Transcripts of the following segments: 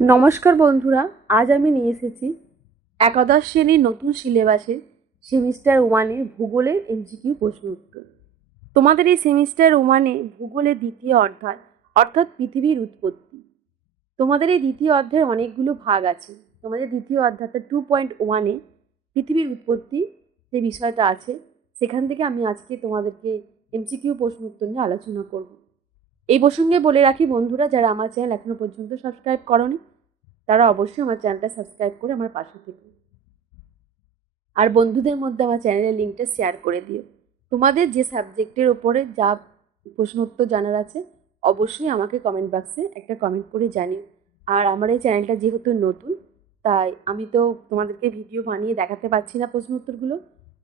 নমস্কার বন্ধুরা, আজ আমি নিয়ে এসেছি একাদশ শ্রেণীর নতুন সিলেবাসের সেমিস্টার ওয়ানের ভূগোলের এমসিকিউ প্রশ্ন উত্তর। তোমাদের এই সেমিস্টার ওয়ানে ভূগোলের দ্বিতীয় অধ্যায় অর্থাৎ পৃথিবীর উৎপত্তি। তোমাদের এই দ্বিতীয় অধ্যায়ের অনেকগুলো ভাগ আছে। তোমাদের দ্বিতীয় অধ্যায়টা 2.1-এ পৃথিবীর উৎপত্তি যে বিষয়টা আছে সেখান থেকে আমি আজকে তোমাদেরকে এমসিকিউ প্রশ্ন উত্তর নিয়ে আলোচনা করব। এই প্রসঙ্গে বলে রাখি বন্ধুরা, যারা আমার চ্যানেল এখনো পর্যন্ত সাবস্ক্রাইব করনি তারা অবশ্যই আমার চ্যানেলটা সাবস্ক্রাইব করে আমার পাশে থেকে আর বন্ধুদের মধ্যে আমার চ্যানেলের লিঙ্কটা শেয়ার করে দিও। তোমাদের যে সাবজেক্টের ওপরে যা প্রশ্ন উত্তর জানার আছে অবশ্যই আমাকে কমেন্ট বক্সে একটা কমেন্ট করে জানিও। আর আমার এই চ্যানেলটা যেহেতু নতুন, তাই আমি তো তোমাদেরকে ভিডিও বানিয়ে দেখাতে পারছি না প্রশ্ন উত্তরগুলো।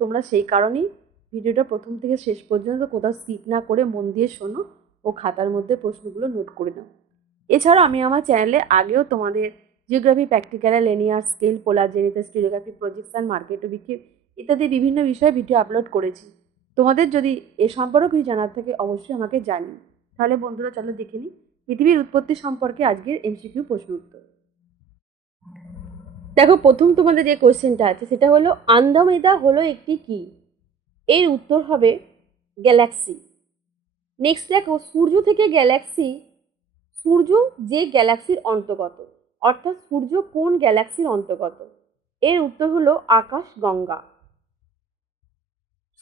তোমরা সেই কারণেই ভিডিওটা প্রথম থেকে শেষ পর্যন্ত কোথাও স্কিপ না করে মন দিয়ে শোনো ও খাতার মধ্যে প্রশ্নগুলো নোট করে নাও। এছাড়াও আমি আমার চ্যানেলে আগেও তোমাদের জিওগ্রাফি, প্র্যাকটিক্যাল, লিনিয়ার স্কেল, পোলার জেনিথ, স্টিরিওগ্রাফি, প্রজেকশন, মার্কেট ও বিক্ষেপ ইত্যাদি বিভিন্ন বিষয়ে ভিডিও আপলোড করেছি। তোমাদের যদি এ সম্পর্কে কিছু জানার থাকে অবশ্যই আমাকে জানিও। তাহলে বন্ধুরা চলো দেখে নিই পৃথিবীর উৎপত্তি সম্পর্কে আজকের এমসিকিউ প্রশ্ন উত্তর। দেখো, প্রথম তোমাদের যে কোশ্চেনটা আছে সেটা হলো আন্দ্রোমেদা হলো একটি কি? এর উত্তর হবে গ্যালাক্সি। নেক্সট দেখো, সূর্য থেকে গ্যালাক্সি, সূর্য যে গ্যালাক্সির অন্তর্গত, অর্থাৎ সূর্য কোন গ্যালাক্সির অন্তর্গত? এর উত্তর হলো আকাশগঙ্গা।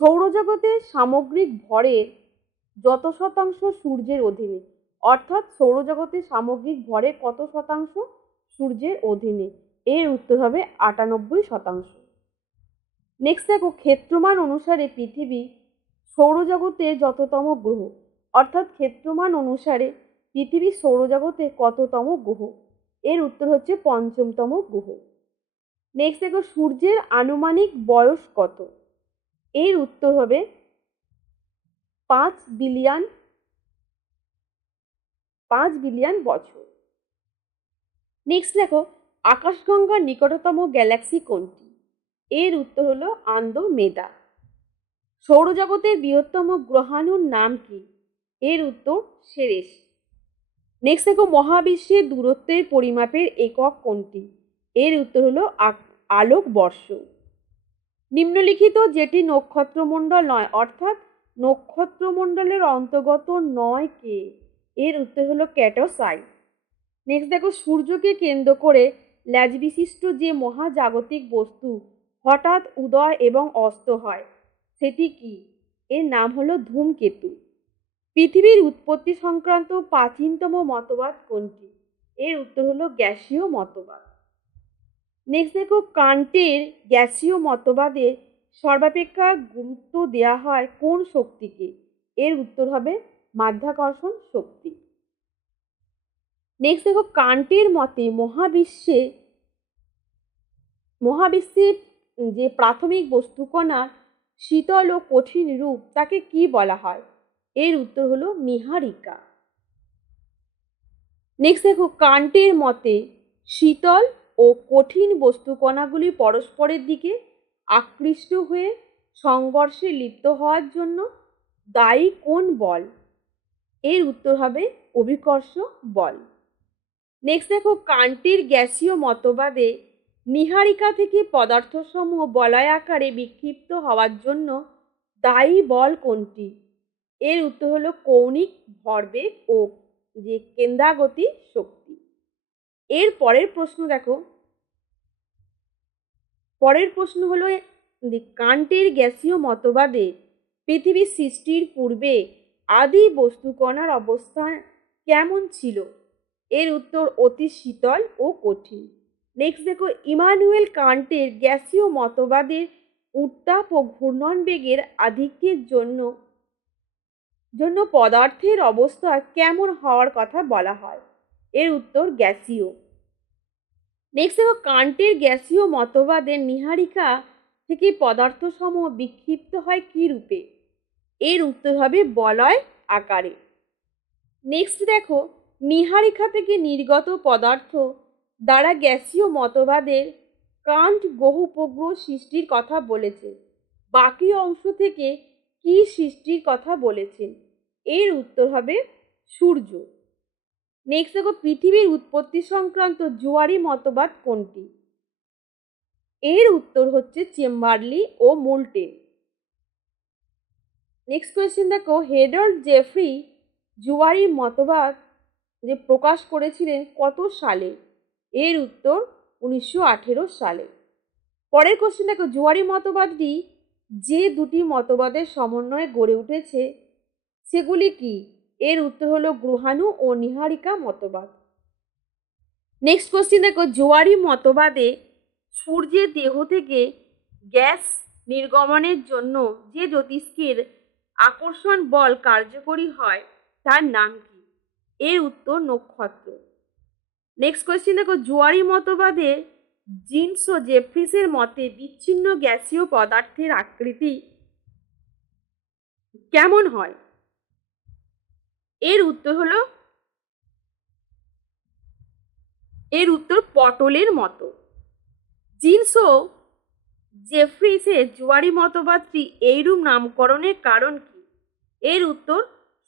সৌরজগতের সামগ্রিক ভরের যত শতাংশ সূর্যের অধীনে, অর্থাৎ সৌরজগতের সামগ্রিক ভরের কত শতাংশ সূর্যের অধীনে? এর উত্তর হবে 98%। নেক্সট দেখো, ক্ষেত্রমান অনুসারে পৃথিবী সৌরজগতের যততম গ্রহ, অর্থাৎ ক্ষেত্রমান অনুসারে পৃথিবী সৌরজগতের কততম গ্রহ? এর উত্তর হচ্ছে 5ম গ্রহ। নেক্সট দেখো, সূর্যের আনুমানিক বয়স কত? এর উত্তর হবে 5 বিলিয়ন বছর। নেক্সট দেখো, আকাশগঙ্গার নিকটতম গ্যালাক্সি কোনটি? এর উত্তর হলো আন্দ্রোমেদা। সৌরজগতের বৃহত্তম গ্রহাণুর নাম কি? এর উত্তর সেরেস। নেক্সট দেখো, মহাবিশ্বের দূরত্বের পরিমাপের একক কোনটি? এর উত্তর হলো আলোকবর্ষ। নিম্নলিখিত যেটি নক্ষত্রমণ্ডল নয়, অর্থাৎ নক্ষত্রমণ্ডলের অন্তর্গত নয় কে? এর উত্তর হলো ক্যাটোসাইট। নেক্সট দেখো, সূর্যকে কেন্দ্র করে ল্যাজ বিশিষ্ট যে মহাজাগতিক বস্তু হঠাৎ উদয় এবং অস্ত হয় সেটি কি? এর নাম হলো ধূমকেতু। পৃথিবীর উৎপত্তি সংক্রান্ত প্রাচীনতম মতবাদ কোনটি? এর উত্তর হলো গ্যাসীয় মতবাদ। নেক্সট দেখো, কান্টের গ্যাসীয় মতবাদে সর্বাপেক্ষা গুরুত্ব দেওয়া হয় কোন শক্তিকে? এর উত্তর হবে মাধ্যাকর্ষণ শক্তি। নেক্সট দেখো, কান্টের মতে মহাবিশ্বের যে প্রাথমিক বস্তুকণার শীতল ও কঠিন রূপ তাকে কি বলা হয়? এর উত্তর হলো নীহারিকা। নেক্সট দেখো, কান্টের মতে শীতল ও কঠিন বস্তুকণাগুলি পরস্পরের দিকে আকৃষ্ট হয়ে সংঘর্ষে লিপ্ত হওয়ার জন্য দায়ী কোন বল? এর উত্তর হবে অভিকর্ষ বল। নেক্সট দেখো, কান্টের গ্যাসীয় মতবাদে নীহারিকা থেকে পদার্থসমূহ বলয় আকারে বিক্ষিপ্ত হওয়ার জন্য দায়ী বল কোনটি? এর উত্তর হলো কৌণিক ভরবেগ ও যে কেন্দ্রাগতি শক্তি। এর পরের প্রশ্ন দেখো, পরের প্রশ্ন হলো কান্টের গ্যাসীয় মতবাদে পৃথিবীর সৃষ্টির পূর্বে আদি বস্তুকণার অবস্থান কেমন ছিল? এর উত্তর অতি শীতল ও কঠিন। নেক্সট দেখো, ইমানুয়েল কান্টের গ্যাসীয় মতবাদের উত্তাপ ও ঘূর্ণন বেগের আধিক্যের জন্য পদার্থের অবস্থা কেমন হওয়ার কথা বলা হয়? এর উত্তর গ্যাসীয়। নেক্সট দেখো, কান্টের গ্যাসীয় মতবাদের নীহারিকা থেকে পদার্থসমূহ বিক্ষিপ্ত হয় কি রূপে? এর উত্তর হবে বলয় আকারে। নেক্সট দেখো, নীহারিকা থেকে নির্গত পদার্থ দ্বারা গ্যাসীয় মতবাদের কান্ট গ্রহ উপগ্রহ সৃষ্টির কথা বলেছেন। বাকি অংশ থেকে কি সৃষ্টির কথা বলেছেন? এর উত্তর হবে সূর্য। নেক্সট দেখো, পৃথিবীর উৎপত্তি সংক্রান্ত জোয়ারি মতবাদ কোনটি? এর উত্তর হচ্ছে চেম্বারলি ও মোল্টেন। নেক্সট কোয়েশ্চেন দেখো, হেরাল্ড জেফ্রি জোয়ারি মতবাদ যে প্রকাশ করেছিলেন কত সালে? এর উত্তর 1918 সালে। পরের কোশ্চেন দেখো, জোয়ারি মতবাদটি যে দুটি মতবাদের সমন্বয়ে গড়ে উঠেছে সেগুলি কি? এর উত্তর হলো গ্রহাণু ও নীহারিকা মতবাদ। নেক্সট কোশ্চেন দেখো, জোয়ারি মতবাদে সূর্যের দেহ থেকে গ্যাস নির্গমনের জন্য যে জ্যোতিষ্কের আকর্ষণ বল কার্যকরী হয় তার নাম কি? এর উত্তর নক্ষত্র। নেক্সট কোয়েশ্চেন দেখো, জোয়ারি মতবাদে জিন্স ও জেফ্রিসের মতে বিচ্ছিন্ন গ্যাসীয় পদার্থের আকৃতি কেমন হয়? এর উত্তর পটলের মতো। জিন্স ও জেফ্রিসের জোয়ারি মতবাদটি এইরূপ নামকরণের কারণ কি? এর উত্তর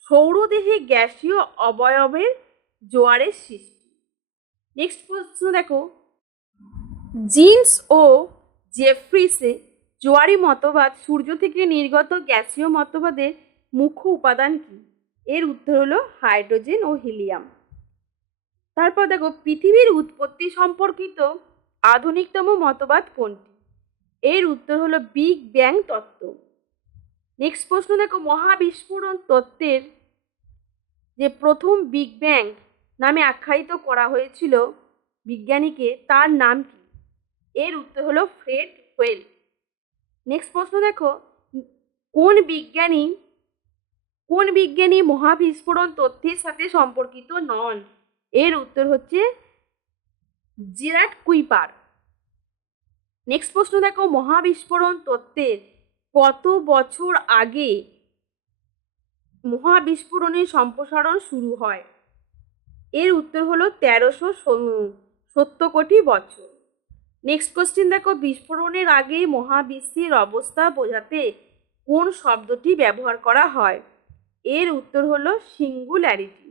সৌরদেহে গ্যাসীয় অবয়বের জোয়ারের সৃষ্টি। নেক্সট প্রশ্ন দেখো, জিন্স ও জেফ্রিসে জোয়ারি মতবাদ সূর্য থেকে নির্গত গ্যাসীয় মতবাদের মুখ্য উপাদান কি? এর উত্তর হলো হাইড্রোজেন ও হিলিয়াম। তারপর দেখো, পৃথিবীর উৎপত্তি সম্পর্কিত আধুনিকতম মতবাদ কোনটি? এর উত্তর হলো বিগ ব্যাং তত্ত্ব। নেক্সট প্রশ্ন দেখো, মহাবিস্ফোরণ তত্ত্বের যে প্রথম বিগ ব্যাং নামে আখ্যায়িত করা হয়েছিল বিজ্ঞানীকে, তার নাম কি? এর উত্তর হলো ফ্রেড হোয়েল। নেক্সট প্রশ্ন দেখো, কোন বিজ্ঞানী মহাবিস্ফোরণ তত্ত্বের সাথে সম্পর্কিত নন? এর উত্তর হচ্ছে জেরার্ড কুইপার। নেক্সট প্রশ্ন দেখো, মহাবিস্ফোরণ তত্ত্বের কত বছর আগে মহাবিস্ফোরণের সম্প্রসারণ শুরু হয়? এর উত্তর হলো 1370 কোটি বছর। নেক্সট কোশ্চেন দেখো, বিস্ফোরণের আগে মহাবিশ্বের অবস্থা বোঝাতে কোন শব্দটি ব্যবহার করা হয়? এর উত্তর হলো সিঙ্গুলারিটি।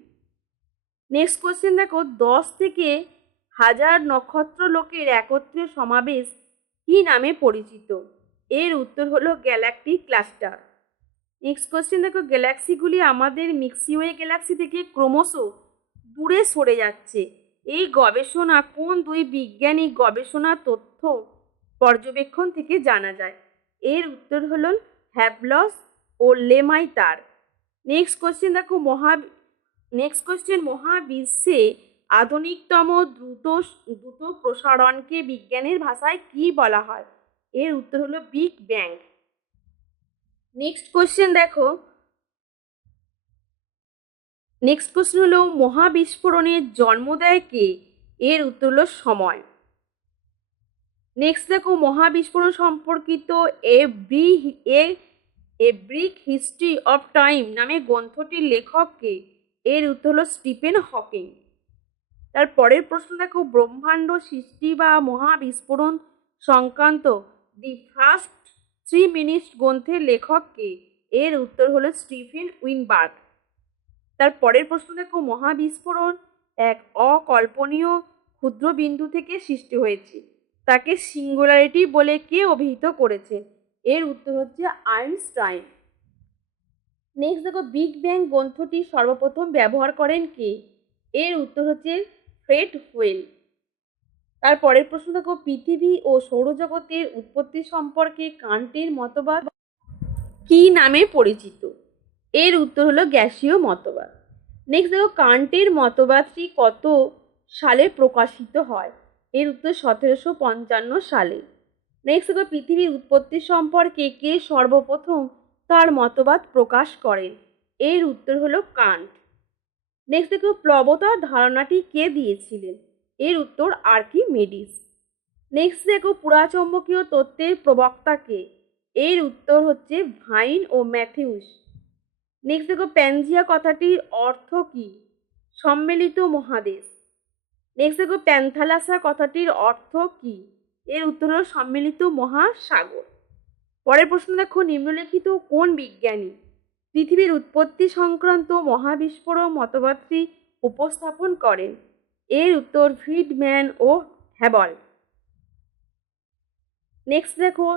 নেক্সট কোশ্চেন দেখো, 10 থেকে 1000 নক্ষত্র লোকের একত্রে সমাবেশ কি নামে পরিচিত? এর উত্তর হলো গ্যালাক্টিক ক্লাস্টার। নেক্সট কোশ্চেন দেখো, গ্যালাক্সিগুলি আমাদের মিল্কি গ্যালাক্সি থেকে ক্রমশ দূরে সরে যাচ্ছে। এই গবেষণা কোন দুই বৈজ্ঞানিক গবেষণা তথ্য পর্যবেক্ষণ থেকে জানা যায়? এর উত্তর হলো হ্যাভলস ও লেমাইতার। নেক্সট কোশ্চেন, মহাবিশ্বে আধুনিকতম দ্রুত প্রসারণকে বিজ্ঞানের ভাষায় কি বলা হয়? এর উত্তর হলো বিগ ব্যাং। নেক্সট কোশ্চেন হলো মহাবিস্ফোরণের জন্ম দেয় কে? এর উত্তর হলো সময়। নেক্সট দেখো, মহাবিস্ফোরণ সম্পর্কিত এ ব্রিক হিস্ট্রি অফ টাইম নামে গ্রন্থটির লেখক কে? এর উত্তর হলো স্টিফেন হকিং। তার পরের প্রশ্ন দেখো, ব্রহ্মাণ্ড সৃষ্টি বা মহাবিস্ফোরণ সংক্রান্ত দি ফার্স্ট 3 মিনিটস গ্রন্থের লেখক কে? এর উত্তর হলো স্টিফেন উইনবার্গ। তার পরের প্রশ্ন দেখো, মহাবিস্ফোরণ এক অকল্পনীয় ক্ষুদ্র বিন্দু থেকে সৃষ্টি হয়েছে, তাকে সিঙ্গুলারিটি বলে কে অভিহিত করেছে? এর উত্তর হচ্ছে আইনস্টাইন। নেক্সট দেখো, বিগ ব্যাং গ্রন্থটি সর্বপ্রথম ব্যবহার করেন কে? এর উত্তর হচ্ছে ফ্রেড হোয়েল। তার পরের প্রশ্ন দেখো, পৃথিবী ও সৌরজগতের উৎপত্তি সম্পর্কে কান্টের মতবাদ কি নামে পরিচিত? এর উত্তর হলো গ্যাসীয় মতবাদ। নেক্সট দেখো, কান্টের মতবাদটি কত সালে প্রকাশিত হয়? এর উত্তর 1755 সালে। নেক্সট দেখো, পৃথিবীর উৎপত্তি সম্পর্কে কে সর্বপ্রথম তার মতবাদ প্রকাশ করেন? এর উত্তর হলো কান্ট। নেক্সট দেখো, প্লবতার ধারণাটি কে দিয়েছিলেন? এর উত্তর আর্কিমিডিস। নেক্সট দেখো, পুরাচৌম্বকীয় তত্ত্বের প্রবক্তা কে? এর উত্তর হচ্ছে ভাইন ও ম্যাথিউস। নেক্সট দেখো, প্যানজিয়া কথাটির অর্থ কি? সম্মিলিত মহাদেশ। নেক্সট দেখো, প্যান্থালাসা কথাটির অর্থ কি? এর উত্তর হলো সম্মিলিত মহাসাগর। পরের প্রশ্ন দেখো, নিম্নলিখিত কোন বিজ্ঞানী পৃথিবীর উৎপত্তি সংক্রান্ত মহাবিস্ফোরণ মতবাদটি উপস্থাপন করেন? এর উত্তর ফ্রিডম্যান ও হ্যাবল। নেক্সট দেখো,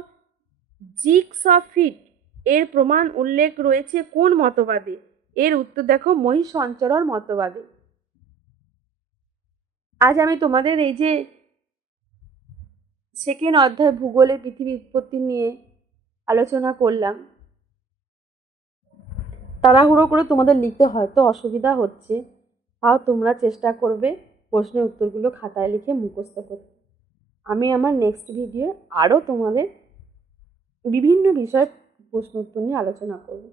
জিগস ফিট এর প্রমাণ উল্লেখ রয়েছে কোন মতবাদে? এর উত্তর দেখো মহিষঞ্চরর মতবাদে। আজ আমি তোমাদের এই যে সেকেন্ড অধ্যায় ভূগোলের পৃথিবী উৎপত্তি নিয়ে আলোচনা করলাম, তাড়াহুড়ো করে তোমাদের লিখতে হয়তো অসুবিধা হচ্ছে, তাও তোমরা চেষ্টা করবে প্রশ্নের উত্তরগুলো খাতায় লিখে মুখস্থ করতে। আমি আমার নেক্সট ভিডিও আরও তোমাদের বিভিন্ন বিষয় প্রশ্ন উত্তর নিয়ে আলোচনা করব।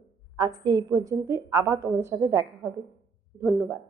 আজকে এই পর্যন্তই, আবার তোমাদের সাথে দেখা হবে। ধন্যবাদ।